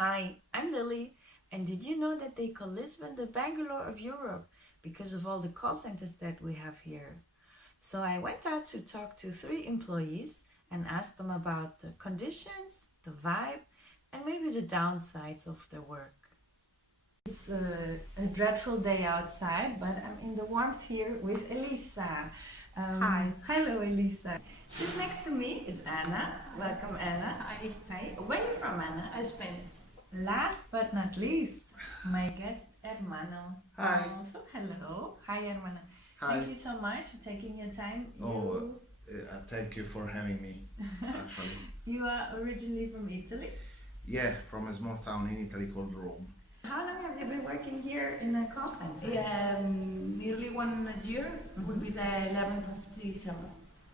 Hi, I'm Lili, and did you know that they call Lisbon the Bangalore of Europe because of all the call centers that we have here? So I went out to talk to 3 employees and asked them about the conditions, the vibe, and maybe the downsides of their work. It's a dreadful day outside, but I'm in the warmth here with Elisa. Hi. Hello, Elisa. Just next to me is Anna. Welcome, Anna. Hi. Hi. Where are you from, Anna? Spain. Last but not least, my guest, Ermanno. Hi. So hello. Hi, Ermanno. Hi. Thank you so much for taking your time. Thank you for having me, actually. You are originally from Italy. Yeah, from a small town in Italy called Rome. How long have you been working here in a call center? Nearly 1 year would be the 11th of December.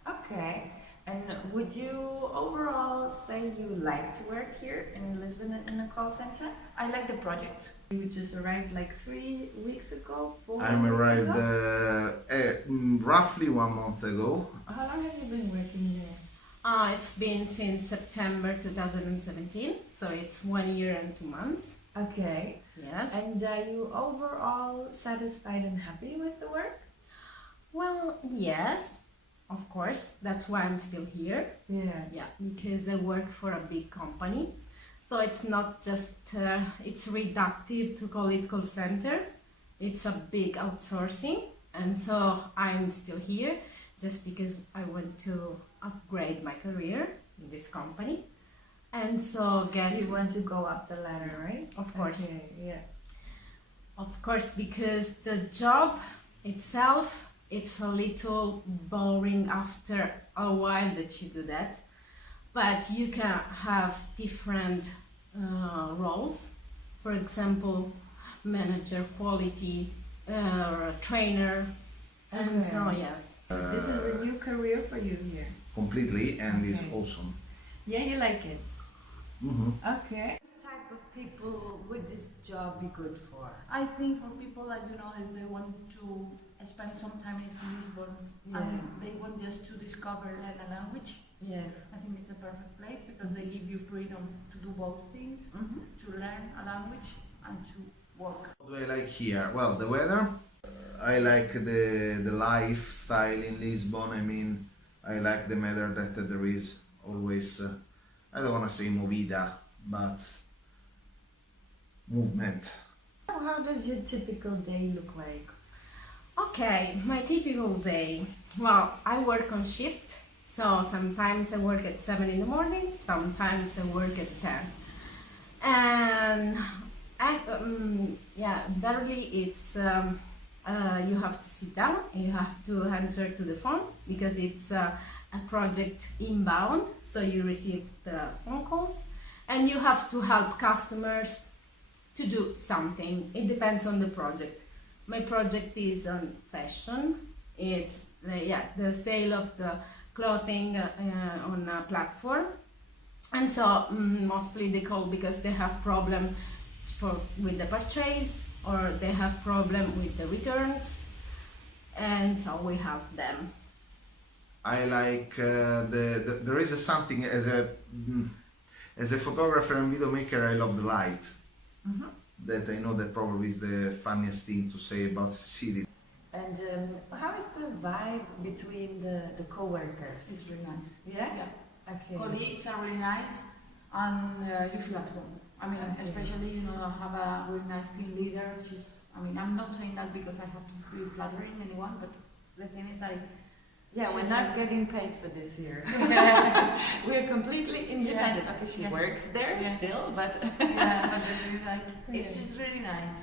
Okay. And would you overall say you like to work here in Lisbon in a call center? I like the project. You just arrived like 3 weeks ago, 4 I weeks arrived ago? roughly 1 month ago. How long have you been working here? It's been since September 2017, so it's 1 year and 2 months. Okay. Yes. And are you overall satisfied and happy with the work? Well, yes, of course. That's why I'm still here. Yeah. Because I work for a big company. So it's not just, it's reductive to call it call center. It's a big outsourcing. And so I'm still here just because I want to upgrade my career in this company. And so You want to go up the ladder, right? Of course. Okay, yeah. Of course, because the job itself, it's a little boring after a while that you do that. But you can have different roles. For example, manager, quality, trainer, and Okay. so yes. This is a new career for you here. Completely, and it's Okay. awesome. Yeah, you like it? Mm-hmm. Okay. What type of people would this job be good for? I think for people that that they want to spend some time in Lisbon and they want just to discover a language, Yes. I think it's a perfect place because they give you freedom to do both things, to learn a language and to work. What do I like here? Well, the weather. I like the lifestyle in Lisbon. I mean, I like the matter that there is always, I don't want to say movida, but movement. How does your typical day look like? Okay, my typical day. Well, I work on shift, so sometimes I work at 7 in the morning, sometimes I work at 10. And barely it's you have to sit down, you have to answer to the phone because it's a project inbound, so you receive the phone calls and you have to help customers to do something. It depends on the project. My project is on fashion. It's the sale of the clothing on a platform, and so mostly they call because they have problem with the purchase or they have problem with the returns, and so we help them. I like there is something as a photographer and video maker. I love the light. That I know that probably is the funniest thing to say about the city. And how is the vibe between the co-workers? It's really nice. Yeah? Yeah. Okay. Colleagues are really nice and you feel at home. I mean, Okay. especially, I have a really nice team leader. I'm not saying that because I have to be flattering anyone, but the thing is that We're she's not like- getting paid for this here. We're completely independent. Okay, she works there still, but yeah, but it's just really nice,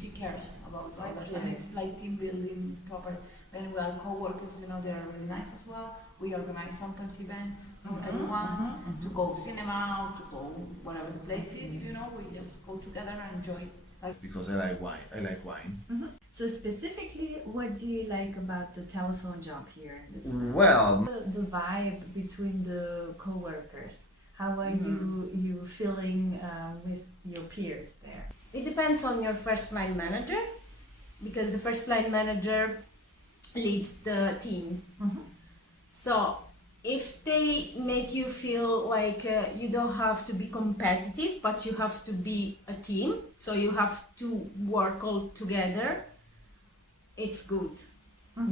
she cares about others and it's like team building proper. Then we are co-workers, they are really nice as well. We organize sometimes events for everyone to go cinema or to go whatever the place is, we just go together and enjoy. Because I like wine. I like wine. So specifically, what do you like about the telephone job here? Well, The vibe between the co-workers. How are you feeling with your peers there? It depends on your first line manager, because the first line manager leads the team. So if they make you feel like you don't have to be competitive, but you have to be a team, so you have to work all together, it's good.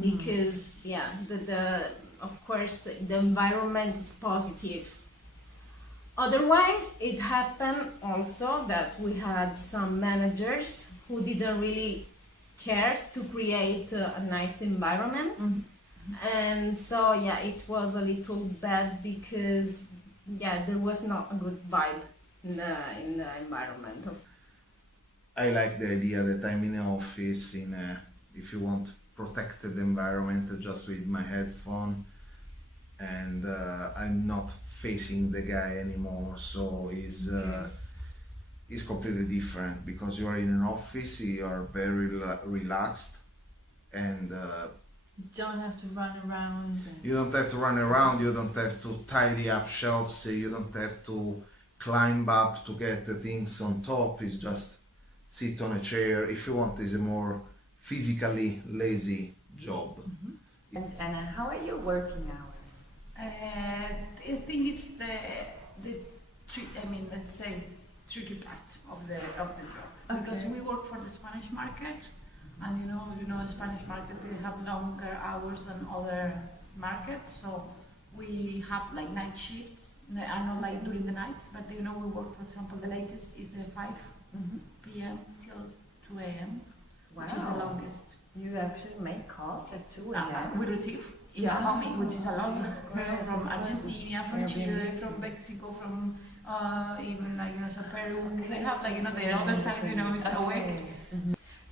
Because yeah, the of course the environment is positive. Otherwise, it happened also that we had some managers who didn't really care to create a nice environment. And so yeah, it was a little bad because yeah, there was not a good vibe in the environment. I like the idea that I'm in an office if you want, protected environment, just with my headphone, and I'm not facing the guy anymore, so it's completely different, because you are in an office, you are very relaxed, and You don't have to run around. you don't have to run around, you don't have to tidy up shelves, you don't have to climb up to get the things on top. It's just sit on a chair. If you want, it's a more physically lazy job. And Anna, how are your working hours? I think it's let's say tricky part of the job, because we work for the Spanish market, and you know Spanish market, they have longer hours than other markets, so we have like night shifts. I not like during the night, but we work, for example, the latest is 5 p.m. till 2 a.m. which is the longest. You actually make calls at 2 a.m. We receive incoming, which is a lot, from Argentina, from Chile, from Mexico, from even so Peru. They have the other side, is awake.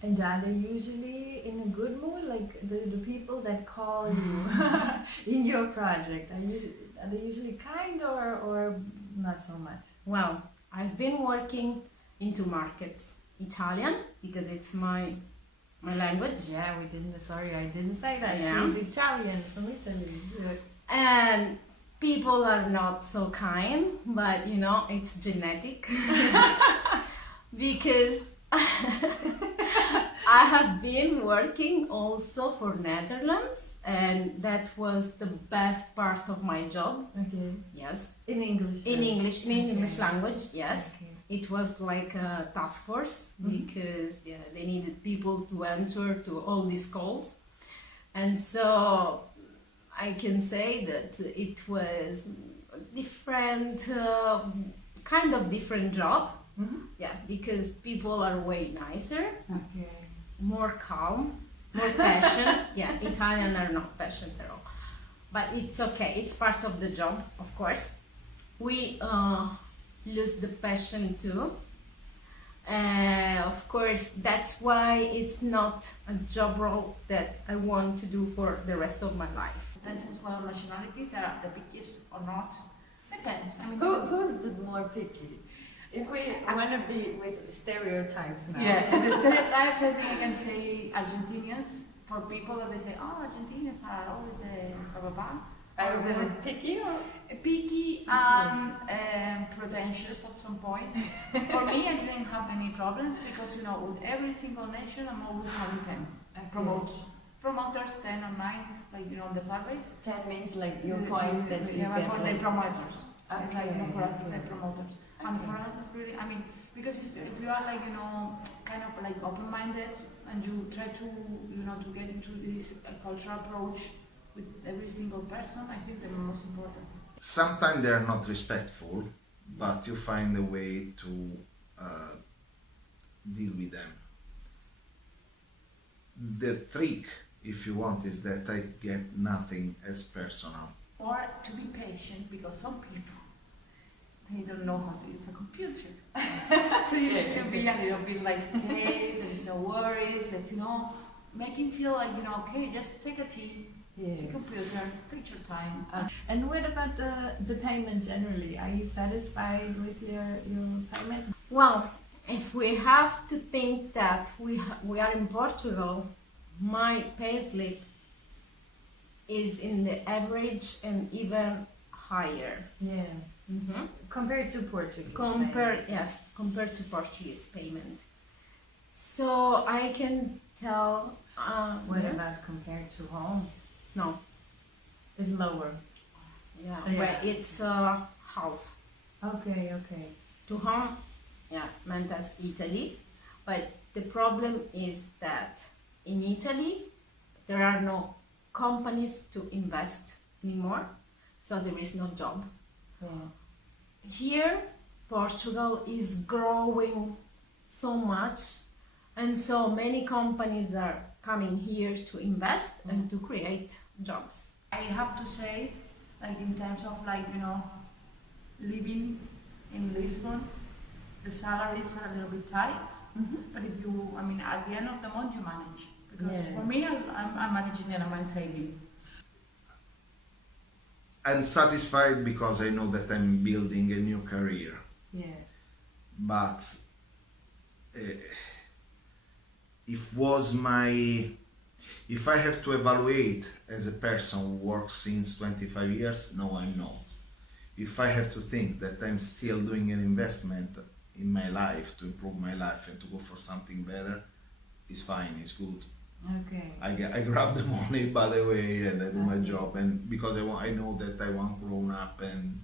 And are they usually in a good mood, like the people that call you in your project? Are they usually kind or not so much? Well, I've been working into markets, Italian, because it's my language. Yeah, I didn't say that. Yeah. She's Italian, from Italy. Good. And people are not so kind, but it's genetic. Because I have been working also for Netherlands, and that was the best part of my job. Okay. Yes. In English. In English, English language, yes. Okay. It was like a task force, because they needed people to answer to all these calls. And so I can say that it was a different, kind of different job. Yeah, because people are way nicer, more calm, more patient. Yeah, Italian are not patient at all. But it's okay, it's part of the job, of course. We lose the passion too. Of course, that's why it's not a job role that I want to do for the rest of my life. Depends as well on nationalities, are the pickiest or not. Depends. I mean, Who's the more picky? If we want to be with stereotypes now. Yeah, the stereotypes, I think I can say Argentinians. For people that they say, oh, Argentinians are always Are they picky or? Picky and pretentious at some point. For me, I didn't have any problems, because with every single nation, I'm always having 10 promoters, 10 or 9, like the surveys. 10 means like your points that you get. For the promoters. Okay. Like, for us, it's like promoters. And for us, it's really, because if you are kind of open-minded, and you try to, to get into this cultural approach with every single person, I think they're most important. Sometimes they are not respectful, but you find a way to deal with them. The trick, if you want, is that I get nothing as personal. Or to be patient, because some people, they don't know how to use a computer. So you need to be a little bit like, okay, there's no worries, it's, make him feel like, okay, just take a tea, take a computer, take your time. And what about the payment generally? Are you satisfied with your payment? Well, if we have to think that we are in Portugal, my payslip is in the average and even higher. Yeah. Compared to Portuguese. Compared to Portuguese payment. So I can tell. What about compared to home? No, It's lower. Yeah, Yeah. but it's half. Okay, okay. To home, yeah, meant as Italy. But the problem is that in Italy, there are no companies to invest anymore, so there is no job. Yeah. Here, Portugal is growing so much, and so many companies are coming here to invest and to create jobs. I have to say, like in terms of like, you know, living in Lisbon, the salaries are a little bit tight. But if you, I mean, at the end of the month you manage. Because Yeah. for me, I'm managing and I'm saving. I'm satisfied because I know that I'm building a new career. Yeah. But if I have to evaluate as a person who works since 25 years, no, I'm not. If I have to think that I'm still doing an investment in my life to improve my life and to go for something better, it's fine, it's good. Okay. I grab the money by the way and I do my job, and because I know that I want grown up and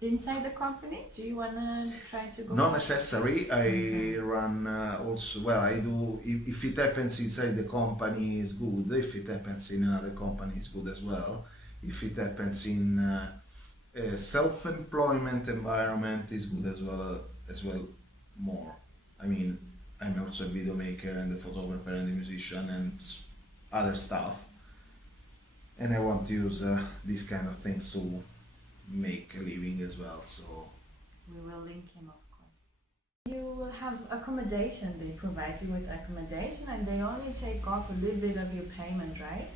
Inside the company, do you wanna try to go? not necessary. I run also, well, I do, if it happens inside the company is good, if it happens in another company is good as well. If it happens in a self-employment environment is good as well more. I mean, I'm also a video maker and a photographer and a musician and other stuff, and I want to use these kind of things to make a living as well, so We will link him, of course. You have accommodation, they provide you with accommodation and they only take off a little bit of your payment, right?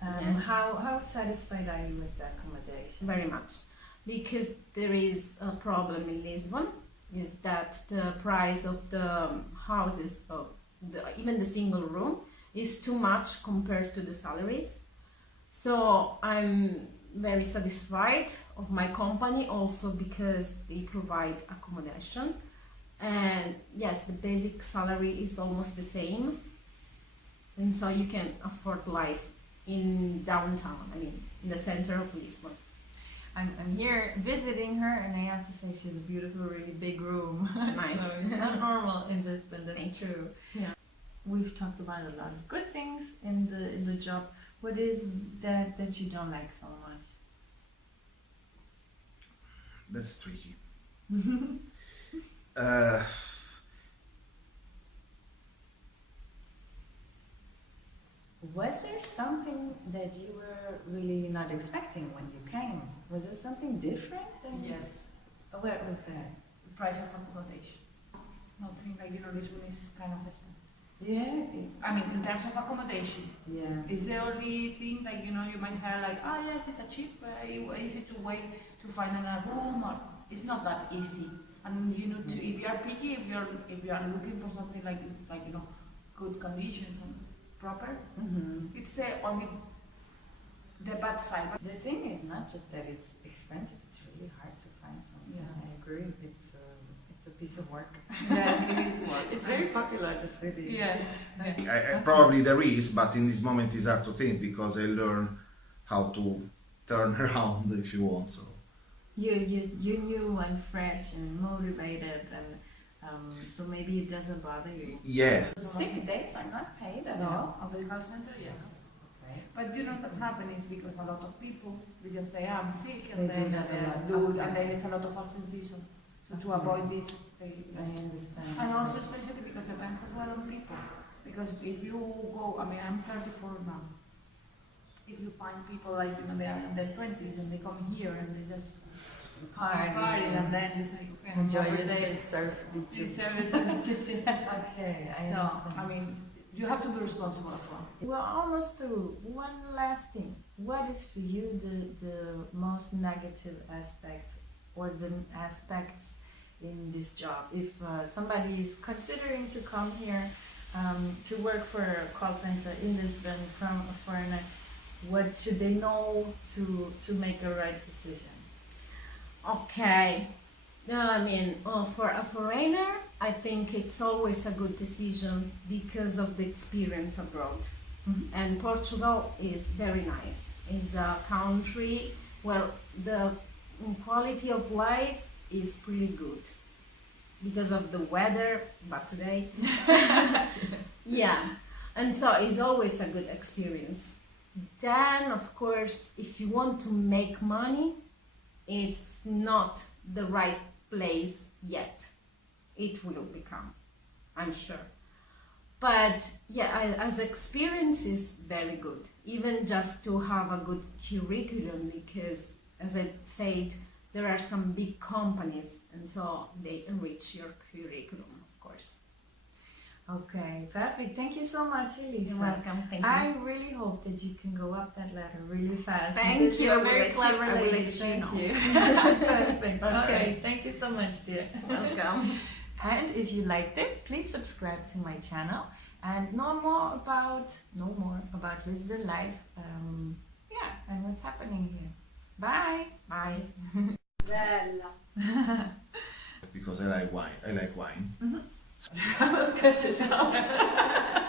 Yes. How satisfied are you with the accommodation? Very much, because there is a problem in Lisbon, is that the price of the houses, of even the single room, is too much compared to the salaries. So I'm very satisfied of my company also because they provide accommodation, and yes, the basic salary is almost the same, and so you can afford life in downtown, I mean in the center of Lisbon. I'm here visiting her and I have to say she's a beautiful, really big room. Nice. So it's not normal in Lisbon, that's Thank you. true. Yeah. We've talked about a lot of good things in the job. What is that you don't like so much? that's tricky. Was there something that you were really not expecting when you came? Was it something different? Yes, What was that? the price of accommodation. Nothing like, you know, Lisbon is kind of expensive. Yeah. I mean, in terms of accommodation, Yeah. it's the only thing like, you know, you might have like, oh yes, it's a cheap, easy to wait to find a room, or it's not that easy. And you know, to, if you are picky, if you are looking for something like it's like, you know, good conditions and proper, Mm-hmm. it's the only the bad side. But The thing is not just that it's expensive; it's really hard to find something. Yeah. I agree. It's a piece of work. yeah, it is work. It's very popular in the city. Yeah. I probably there is, but in this moment it's hard to think because I learn how to turn around if you want. So You're new and fresh and motivated, and so maybe it doesn't bother you. yeah, Sick days are not paid at No, all. of the call center, yes. Okay. But you know what happens is because a lot of people they just say I'm sick They and do then that a lot. do and then it's a lot of absenteeism. So to avoid this, they I understand. and also especially because it depends as well on people. Because if you go, I mean I'm 34 now. If you find people like, you know, they are in their 20s and they come here and they just party and then it's like, okay, I'm Enjoy over your there. surf beaches. Service and just, yeah. Okay, I So, understand. I mean, you have to be responsible as well. We're almost through. One last thing. What is for you the most negative aspect or the aspects in this job? If somebody is considering to come here to work for a call center in Lisbon from a foreigner, what should they know to make a right decision? Okay, I mean, for a foreigner, I think it's always a good decision because of the experience abroad. Mhm. And Portugal is very nice. It's a country Well, the quality of life is pretty good because of the weather, but today, yeah. And so it's always a good experience. Then, of course, if you want to make money, it's not the right place yet. It will become, I'm sure. But yeah, as experience is very good, even just to have a good curriculum, because as I said, there are some big companies and so they enrich your curriculum, of course. Okay, perfect. Thank you so much, Elisa. You're welcome. Thank you. I really hope that you can go up that ladder really fast. Thank because you. You're I will very let you- clever I will lady. let you Thank know. you. Perfect. All Okay. right. Thank you so much, dear. Welcome. And if you liked it, please subscribe to my channel and know more about Lisbon life. Yeah, and what's happening here. Bye. Bye. Bella. Because I like wine. I will cut this out.